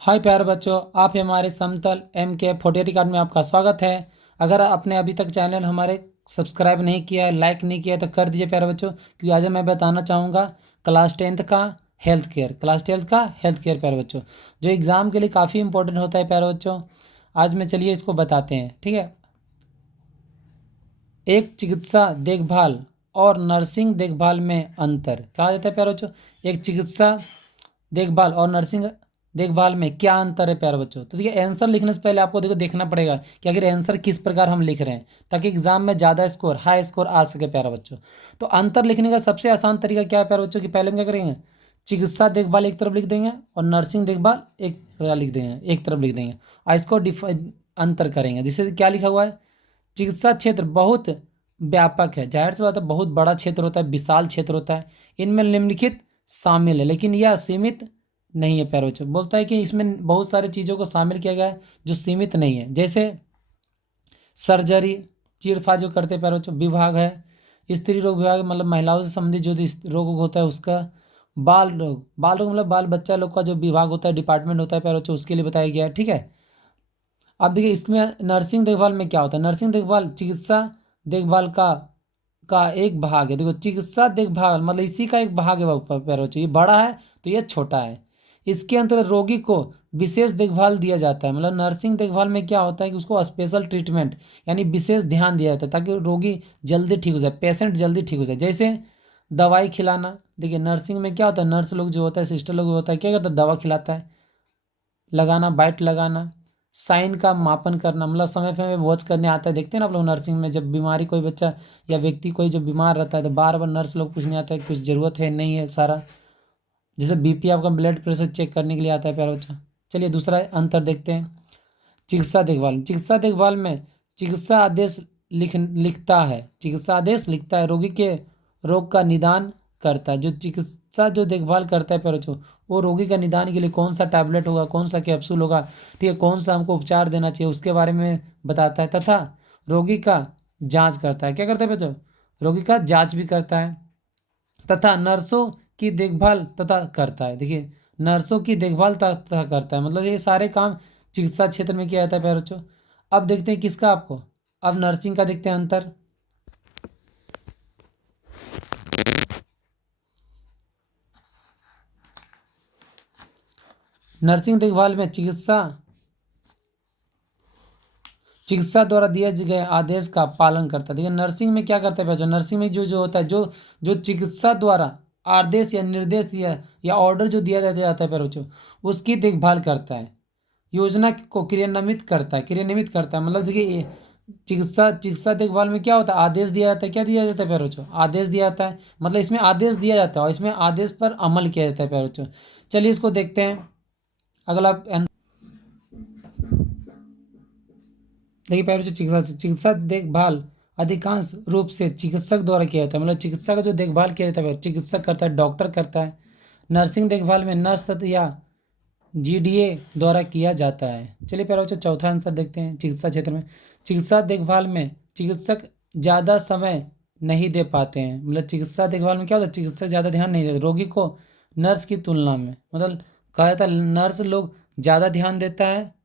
हाय प्यारे बच्चों, आप हमारे समतल MK48 अकाडमी में आपका स्वागत है। अगर आपने अभी तक चैनल हमारे सब्सक्राइब नहीं किया है, लाइक नहीं किया है, तो कर दीजिए प्यारे बच्चों, क्योंकि आज मैं बताना चाहूँगा क्लास टेंथ का हेल्थ केयर प्यारे बच्चों, जो एग्ज़ाम के लिए काफ़ी इंपॉर्टेंट होता है प्यारे बच्चों। आज में चलिए इसको बताते हैं, ठीक है। एक चिकित्सा देखभाल और नर्सिंग देखभाल में अंतर कहा जाता है प्यारे बच्चों। एक चिकित्सा देखभाल और नर्सिंग देखभाल में क्या अंतर है प्यारे बच्चों। तो देखिए, आंसर लिखने से पहले आपको देखना पड़ेगा कि आखिर आंसर किस प्रकार हम लिख रहे हैं, ताकि एग्जाम में ज़्यादा स्कोर हाई स्कोर आ सके प्यारे बच्चों। तो अंतर लिखने का सबसे आसान तरीका क्या है प्यारे बच्चों, कि पहले हम क्या करेंगे, चिकित्सा देखभाल एक तरफ लिख देंगे और नर्सिंग देखभाल एक तरफ लिख देंगे, एक तरफ लिख देंगे और इसको अंतर करेंगे। जिससे क्या लिखा हुआ है, चिकित्सा क्षेत्र बहुत व्यापक है, जाहिर सी बात है, बहुत बड़ा क्षेत्र होता है, विशाल क्षेत्र होता है। इनमें निम्नलिखित शामिल है, लेकिन यह सीमित नहीं है प्यारे बच्चों। बोलता है कि इसमें बहुत सारी चीज़ों को शामिल किया गया है जो सीमित नहीं है, जैसे सर्जरी, चीरफाड़ जो करते हैं प्यारे बच्चों, विभाग है। स्त्री रोग विभाग मतलब महिलाओं से संबंधित जो रोग होता है उसका। बाल रोग मतलब बाल बच्चा लोग का जो विभाग होता है, डिपार्टमेंट होता है प्यारे बच्चों, उसके लिए बताया गया है, ठीक है। अब देखिए, इसमें नर्सिंग देखभाल में क्या होता है। नर्सिंग देखभाल चिकित्सा देखभाल का एक भाग है। देखो, चिकित्सा देखभाल मतलब इसी का एक भाग है प्यारे बच्चों। ये बड़ा है तो ये छोटा है। इसके अंतर्गत रोगी को विशेष देखभाल दिया जाता है। मतलब नर्सिंग देखभाल में क्या होता है कि उसको स्पेशल ट्रीटमेंट यानी विशेष ध्यान दिया जाता है, ताकि रोगी जल्दी ठीक हो जाए, पेशेंट जल्दी ठीक हो जाए। जैसे दवाई खिलाना। देखिए, नर्सिंग में क्या होता है, नर्स लोग जो होता है, सिस्टर लोग होता है, क्या करता है, दवा खिलाता है, लगाना, बाइट लगाना, साइन का मापन करना, मतलब समय पे वॉच करने आता है। देखते हैं ना आप लोग, नर्सिंग में जब बीमारी कोई बच्चा या व्यक्ति कोई जब बीमार रहता है तो बार बार नर्स लोग पूछने आता है कुछ ज़रूरत है नहीं है सारा। जैसे BP, आपका ब्लड प्रेशर चेक करने के लिए आता है प्यारा बच्चा। चलिए दूसरा अंतर देखते हैं। चिकित्सा देखभाल में चिकित्सा आदेश लिखता है, चिकित्सा आदेश लिखता है, रोगी के रोग का निदान करता है। जो चिकित्सा जो देखभाल करता है प्यारे बच्चों, वो रोगी का निदान के लिए कौन सा टैबलेट होगा, कौन सा कैप्सूल होगा, ठीक है, कौन सा हमको उपचार देना चाहिए, उसके बारे में बताता है। तथा रोगी का जांच करता है। क्या करता है बच्चों, रोगी का जांच भी करता है। तथा नर्सों की देखभाल तथा करता है। देखिए, नर्सों की देखभाल तथा करता है, मतलब ये सारे काम चिकित्सा क्षेत्र में किया जाता है प्यारे बच्चों। अब देखते हैं किसका, आपको अब नर्सिंग का देखते हैं अंतर। नर्सिंग देखभाल में चिकित्सा द्वारा दिए गए आदेश का पालन करता है। देखिए, नर्सिंग में क्या करता है बच्चों, नर्सिंग में जो जो होता है, जो चिकित्सा द्वारा आदेश या निर्देश या ऑर्डर जो दिया जाता है बच्चों, उसकी देखभाल करता है, योजना को क्रियान्वित करता है। मतलब देखिए, ये चिकित्सा देखभाल में क्या होता है, आदेश दिया जाता है। क्या दिया जाता है प्यारे बच्चों, आदेश दिया जाता है। मतलब इसमें आदेश दिया जाता है और इसमें आदेश पर अमल किया जाता है प्यारे बच्चों। चलिए इसको देखते हैं। अगला देखिए प्यारे बच्चों, चिकित्सा देखभाल अधिकांश रूप से चिकित्सक द्वारा किया जाता है। मतलब चिकित्सा का जो देखभाल किया जाता है चिकित्सक करता है, डॉक्टर करता है। नर्सिंग देखभाल में नर्स तथा या GDA द्वारा किया जाता है। चलिए प्यारे बच्चों, चौथा आंसर देखते हैं। चिकित्सा क्षेत्र में चिकित्सा देखभाल में चिकित्सक ज़्यादा समय नहीं दे पाते हैं। मतलब चिकित्सा देखभाल में क्या होता है, चिकित्सक ज़्यादा ध्यान नहीं देते रोगी को नर्स की तुलना में। मतलब कहा जाता है नर्स लोग ज़्यादा ध्यान देता है,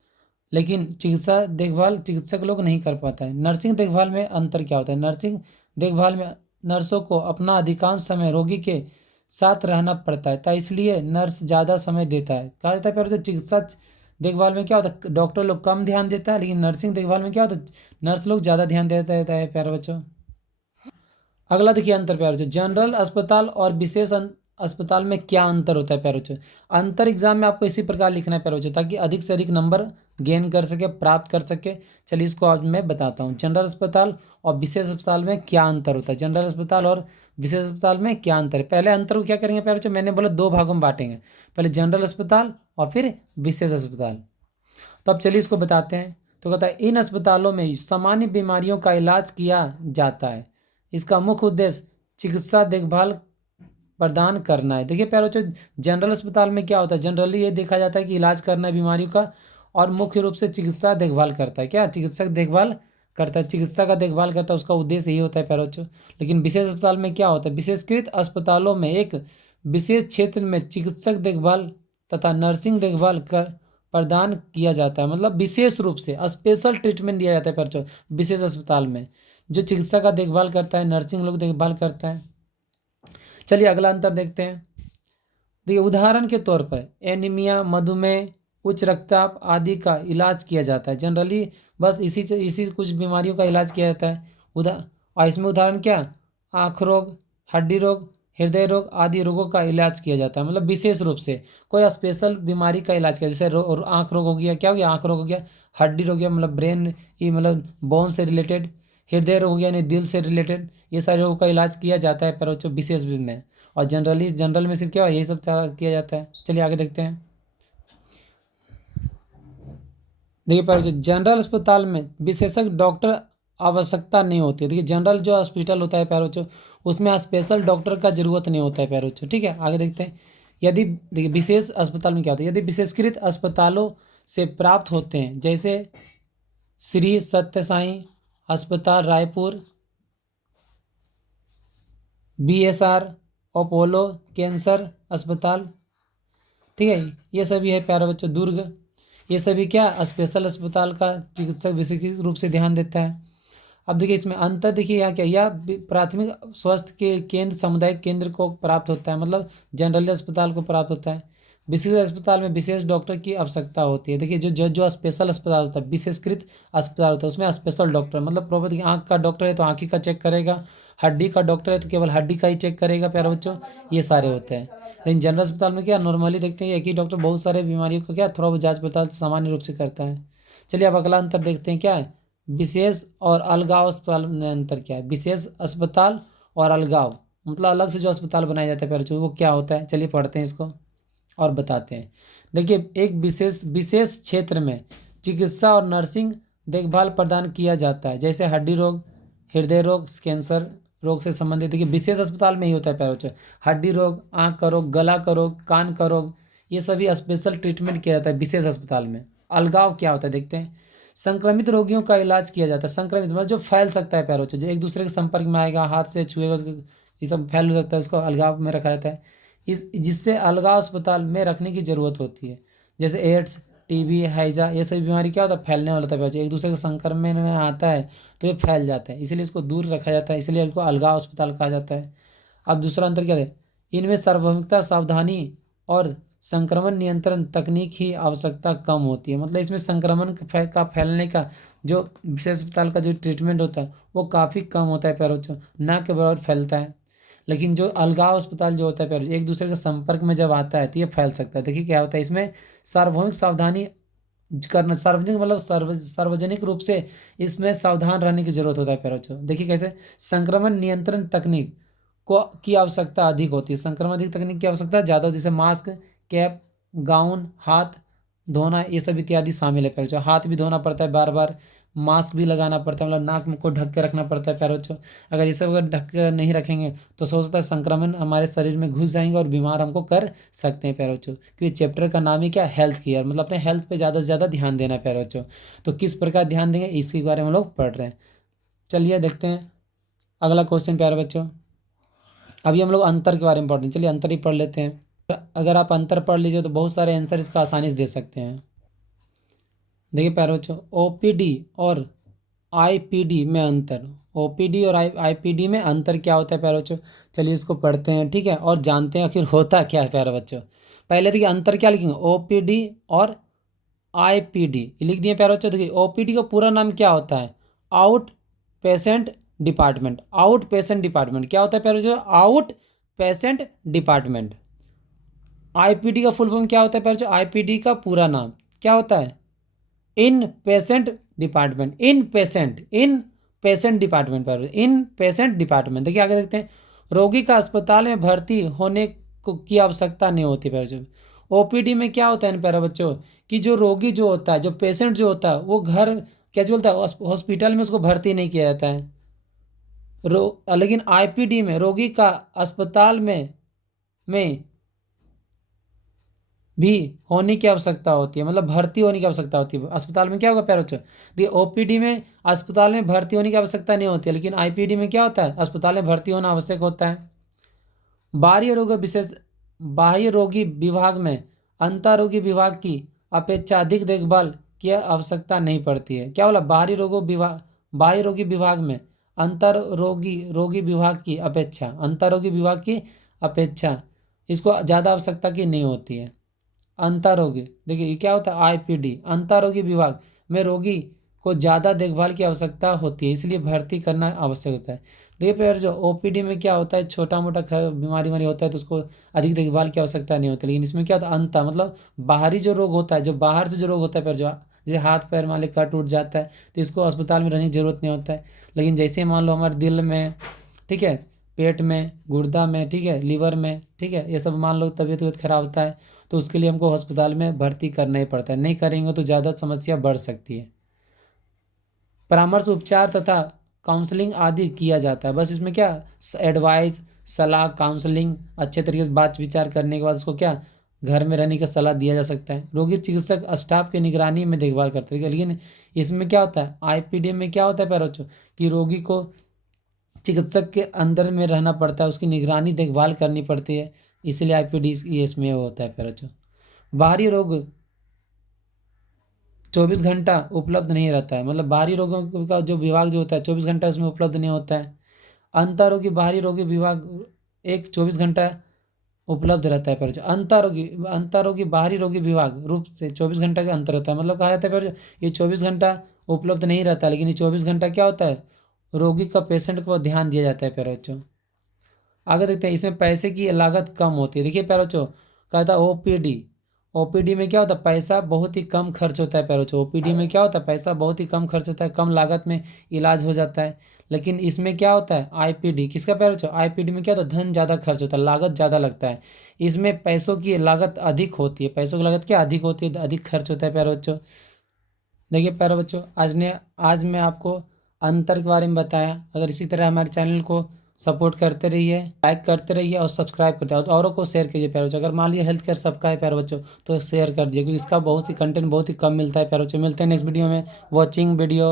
लेकिन चिकित्सा देखभाल चिकित्सक लोग नहीं कर पाता है। नर्सिंग देखभाल में अंतर क्या होता है, नर्सिंग देखभाल में नर्सों को अपना अधिकांश समय रोगी के साथ रहना पड़ता है, तो इसलिए नर्स ज़्यादा समय देता है। कहा जाता है पर चिकित्सा देखभाल में क्या होता है, डॉक्टर लोग कम ध्यान देता है, लेकिन नर्सिंग देखभाल में क्या होता है, नर्स लोग ज़्यादा ध्यान देता है प्यारे बच्चों। अगला देखिए अंतर प्यारे बच्चों, जनरल अस्पताल और विशेष अस्पताल में क्या अंतर होता है प्यारे बच्चों। अंतर एग्जाम में आपको इसी प्रकार लिखना है प्यारे बच्चों, ताकि अधिक से अधिक नंबर गेन कर सके, प्राप्त कर सके। चलिए इसको आज मैं बताता हूँ। जनरल अस्पताल और विशेष अस्पताल में क्या अंतर होता है, जनरल अस्पताल और विशेष अस्पताल में क्या अंतर है। पहले अंतर को क्या करेंगे प्यारे बच्चों, मैंने बोला दो भागों में बांटेंगे, पहले जनरल अस्पताल और फिर विशेष अस्पताल। तो अब चलिए इसको बताते हैं। तो कहता है, इन अस्पतालों में सामान्य बीमारियों का इलाज किया जाता है। इसका मुख्य उद्देश्य चिकित्सा देखभाल प्रदान करना है। देखिए प्यारे बच्चों, जनरल अस्पताल में क्या होता है, जनरली ये देखा जाता है कि इलाज करना है बीमारियों का, और मुख्य रूप से चिकित्सा देखभाल करता है। क्या चिकित्सक देखभाल करता है, चिकित्सा का देखभाल करता है, उसका उद्देश्य यही होता है प्यारे बच्चों। लेकिन विशेष अस्पताल में क्या होता है, विशेषकृत अस्पतालों में एक विशेष क्षेत्र में चिकित्सक देखभाल तथा नर्सिंग देखभाल कर प्रदान किया जाता है, मतलब विशेष रूप से स्पेशल ट्रीटमेंट दिया जाता है बच्चों विशेष अस्पताल में, जो चिकित्सा का देखभाल करता है, नर्सिंग लोग देखभाल करता है। चलिए अगला अंतर देखते हैं। देखिए उदाहरण के तौर पर एनीमिया, मधुमेह, उच्च रक्तचाप आदि का इलाज किया जाता है। जनरली बस इसी कुछ बीमारियों का इलाज किया जाता है। और इसमें उदाहरण क्या, आँख रोग, हड्डी रोग, हृदय रोग आदि रोगों का इलाज किया जाता है, मतलब विशेष रूप से कोई स्पेशल बीमारी का इलाज किया, जैसे आँख रोग हो गया, क्या हो गया, आँख रोग हो गया, हड्डी रोग हो गया मतलब ब्रेन, ये मतलब बोन से रिलेटेड, हृदय रोग हो गया यानी दिल से रिलेटेड, ये सारे रोगों का इलाज किया जाता है पर विशेष में। और जनरल में सिर्फ क्या यही सब किया जाता है। चलिए आगे देखते हैं। देखिए पर जनरल अस्पताल में विशेषज्ञ डॉक्टर आवश्यकता नहीं होती है। देखिए जनरल जो हॉस्पिटल होता है पैरोचो, उसमें स्पेशल डॉक्टर का जरूरत नहीं होता है पैरोचो। ठीक है आगे देखते हैं। यदि देखिए विशेष अस्पताल में क्या होता है, यदि विशेषकृत अस्पतालों से प्राप्त होते हैं, जैसे श्री सत्य साई अस्पताल रायपुर, BSR अपोलो कैंसर अस्पताल, ठीक है, ये सभी है प्यारे बच्चों दुर्ग, ये सभी क्या स्पेशल अस्पताल का चिकित्सक विशेष रूप से ध्यान देता है। अब देखिए इसमें अंतर देखिए यहाँ क्या, यह प्राथमिक स्वास्थ्य के केंद्र सामुदायिक केंद्र को प्राप्त होता है, मतलब जनरल अस्पताल को प्राप्त होता है। विशेष अस्पताल में विशेष डॉक्टर की आवश्यकता होती है। देखिए जो स्पेशल अस्पताल होता है, विशेषकृत अस्पताल होता है, उसमें स्पेशल डॉक्टर मतलब प्रॉपर आँख का डॉक्टर है तो आँख ही का चेक करेगा, हड्डी का डॉक्टर है तो केवल हड्डी का ही चेक करेगा प्यारे बच्चों, ये सारे होते हैं। लेकिन जनरल अस्पताल में क्या नॉर्मली देखते हैं एक ही डॉक्टर बहुत सारे बीमारियों को क्या थोड़ा बहुत जाँच पड़ताल सामान्य रूप से करता है। चलिए अब अगला अंतर देखते हैं क्या है, विशेष और अलगाव अस्पताल में अंतर क्या है। विशेष अस्पताल और अलगाव मतलब अलग से जो अस्पताल बनाया जाता है प्यारे बच्चों वो क्या होता है, चलिए पढ़ते हैं इसको और बताते हैं। देखिए एक विशेष क्षेत्र में चिकित्सा और नर्सिंग देखभाल प्रदान किया जाता है, जैसे हड्डी रोग, हृदय रोग, कैंसर रोग से संबंधित। देखिए विशेष अस्पताल में ही होता है प्यारे बच्चों, हड्डी रोग, आँख का रोग, गला का रोग, कान का रोग, ये सभी स्पेशल ट्रीटमेंट किया जाता है विशेष अस्पताल में। अलगाव क्या होता है देखते हैं, संक्रमित रोगियों का इलाज किया जाता है। संक्रमित मतलब जो फैल सकता है पैरों से, जो एक दूसरे के संपर्क में आएगा, हाथ से छुएगा उसको, ये सब फैल सकता है, उसको अलगाव में रखा जाता है। इस जिससे अलगाव अस्पताल में रखने की ज़रूरत होती है, जैसे एड्स, TB, हैजा, ये सभी बीमारी क्या होता है फैलने वाला होता है पैरों, एक दूसरे के संक्रमण में आता है तो ये फैल जाता है, इसलिए इसको दूर रखा जाता है, इसलिए इनको अलगाव अस्पताल कहा जाता है। अब दूसरा अंतर क्या है, इनमें सार्वभौमिकता, सावधानी और संक्रमण नियंत्रण तकनीक ही आवश्यकता कम होती है, मतलब इसमें संक्रमण का फैलने का जो विशेष अस्पताल का जो ट्रीटमेंट होता है वो काफ़ी कम होता है पैरों, ना के बराबर फैलता है। लेकिन जो अलगाव अस्पताल जो होता है पैरों एक दूसरे के संपर्क में जब आता है तो ये फैल सकता है। देखिए क्या होता है इसमें सार्वभौमिक सावधानी करना, सार्वजनिक मतलब सार्वजनिक रूप से इसमें सावधान रहने की जरूरत होता है पैरों। देखिए कैसे, संक्रमण नियंत्रण तकनीक को की आवश्यकता अधिक होती है, संक्रमण अधिक तकनीक की आवश्यकता ज़्यादा होती है, जैसे मास्क, कैप, गाउन, हाथ धोना ये सब इत्यादि शामिल है पैरों, हाथ भी धोना पड़ता है बार बार, मास्क भी लगाना पड़ता है, मतलब नाक को ढक के रखना पड़ता है पैरों। अगर ये सब अगर ढक के नहीं रखेंगे तो सोचता है संक्रमण हमारे शरीर में घुस जाएंगे और बीमार हमको कर सकते हैं पैरों। क्योंकि चैप्टर का नाम ही क्या, हेल्थ केयर, मतलब अपने हेल्थ पे ज़्यादा से ज़्यादा ध्यान देना है पैरों। तो किस प्रकार ध्यान देंगे इसके बारे में हम लोग पढ़ रहे हैं। चलिए देखते हैं अगला क्वेश्चन प्यारे बच्चों। अभी हम लोग अंतर के बारे में पढ़ रहे हैं, चलिए अंतर ही पढ़ लेते हैं। अगर आप अंतर पढ़ लीजिए तो बहुत सारे आंसर इसका आसानी से दे सकते हैं। देखिए प्यारे बच्चों, OPD और IPD में अंतर, OPD और IPD में अंतर क्या होता है प्यारे बच्चों, चलिए इसको पढ़ते हैं, ठीक है, और जानते हैं आखिर होता क्या है प्यारे बच्चों। पहले देखिए अंतर क्या लिखेंगे, OPD और IPD लिख दिए प्यारे बच्चों। देखिए OPD का पूरा नाम क्या होता है, out patient department. Out patient department क्या होता है प्यारे बच्चों, आउट पेशेंट डिपार्टमेंट। IPD का फुल फॉर्म क्या होता है प्यारे बच्चों, IPD का पूरा नाम क्या होता है, इन पेशेंट डिपार्टमेंट, इन पेशेंट डिपार्टमेंट पर, इन पेशेंट डिपार्टमेंट। देखिए आगे देखते हैं, रोगी का अस्पताल में भर्ती होने की आवश्यकता नहीं होती पैरों। OPD में क्या होता है प्यारे बच्चों कि जो रोगी जो होता है, जो पेशेंट जो होता है वो घर क्या बोलता है हॉस्पिटल में उसको भर्ती नहीं किया जाता है। लेकिन IPD में रोगी का अस्पताल में भी होने की आवश्यकता होती है, मतलब भर्ती होने की आवश्यकता होती है। अस्पताल में क्या होगा प्यारे बच्चों, देखिए OPD में अस्पताल में भर्ती होने की आवश्यकता नहीं होती है, लेकिन IPD में क्या होता है अस्पताल में भर्ती होना आवश्यक होता है। बाह्य रोगी विभाग में अंतःरोगी विभाग की अपेक्षा अधिक देखभाल की आवश्यकता नहीं पड़ती है। क्या बोला, बाह्य रोगी विभाग में अंतर रोगी विभाग की अपेक्षा, अंतर रोगी विभाग की अपेक्षा इसको ज़्यादा आवश्यकता की नहीं होती है। अंतरोगी, देखिए ये क्या होता है, आईपीडी, अंतरोगी विभाग में रोगी को ज़्यादा देखभाल की आवश्यकता होती है, इसलिए भर्ती करना आवश्यक होता है। देखिए फिर जो ओपीडी में क्या होता है, छोटा मोटा बीमारी होता है तो उसको अधिक देखभाल की आवश्यकता नहीं होती, लेकिन इसमें क्या होता है, अंत मतलब बाहरी जो रोग होता है, जो बाहर से जो रोग होता है, फिर जो जैसे हाथ पैर मान लो कट उठ जाता है तो इसको अस्पताल में रहने की जरूरत नहीं होता है। लेकिन जैसे मान लो हमारे दिल में, ठीक है, पेट में, गुर्दा में, ठीक है, लीवर में, ठीक है, ये सब मान लो तबीयत खराब होता है तो उसके लिए हमको अस्पताल में भर्ती करना ही पड़ता है, नहीं करेंगे तो ज़्यादा समस्या बढ़ सकती है। परामर्श, उपचार तथा काउंसलिंग आदि किया जाता है। बस इसमें क्या, एडवाइस, सलाह, काउंसलिंग, अच्छे तरीके से बात विचार करने के बाद उसको क्या घर में रहने का सलाह दिया जा सकता है। रोगी चिकित्सक स्टाफ की निगरानी में देखभाल करते हैं। लेकिन इसमें क्या होता है, आईपीडी में क्या होता है पैर बच्चों, कि रोगी को चिकित्सक के अंदर में रहना पड़ता है, उसकी निगरानी देखभाल करनी पड़ती है, इसलिए आईपीडी इसमें होता है पैर बच्चों। बाहरी रोग 24 घंटा उपलब्ध नहीं रहता है, मतलब बाहरी रोगों का जो विभाग जो होता है 24 घंटा उसमें उपलब्ध नहीं होता है। अंतरोगी बाहरी रोगी विभाग एक 24 घंटा उपलब्ध रहता है। पर अंतरोगी बाहरी रोगी विभाग रूप से 24 घंटा का अंतर रहता है, मतलब कहा जाता है पर ये 24 घंटा उपलब्ध नहीं रहता, लेकिन ये 24 घंटा क्या होता है, रोगी का, पेशेंट को ध्यान दिया जाता है पैर बच्चों। आगे देखते हैं, इसमें पैसे की लागत कम होती है। देखिए पैर बच्चों, कहा था ओपीडी, ओपीडी में क्या होता है, पैसा बहुत ही कम खर्च होता है पैर बच्चों। ओपीडी में क्या होता है, पैसा बहुत ही कम खर्च होता है, कम लागत में इलाज हो जाता है। लेकिन इसमें क्या होता है, आईपीडी, किसका पैर बच्चों, आईपीडी में क्या होता है, धन ज़्यादा खर्च होता है, लागत ज़्यादा लगता है। इसमें पैसों की लागत अधिक होती है, पैसों की लागत क्या अधिक होती है, अधिक खर्च होता है पैर बच्चों। देखिए प्यारे बच्चों, आज मैं आपको अंतर के बारे में बताया। अगर इसी तरह हमारे चैनल को सपोर्ट करते रहिए, लाइक करते रहिए और सब्सक्राइब करते रहिए, और औरों को शेयर कीजिए प्यारे बच्चों। अगर मान लीजिए हेल्थ केयर सबका है प्यारे बच्चों तो शेयर कर दीजिए, क्योंकि इसका बहुत ही कंटेंट बहुत ही कम मिलता है प्यारे बच्चों। मिलते हैं नेक्स्ट वीडियो में। Watching video.